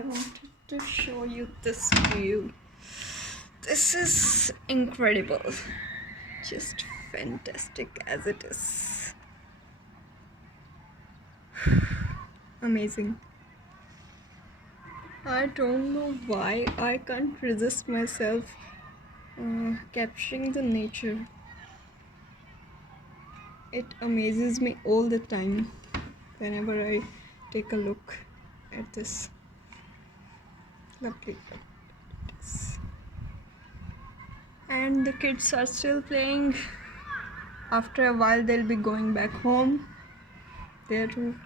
I wanted to show you this view. This is incredible. Just fantastic as it is. Amazing. I don't know why I can't resist myself capturing the nature. It amazes me all the time whenever I take a look at this lovely place. And the kids are still playing. After a while they'll be going back home. There too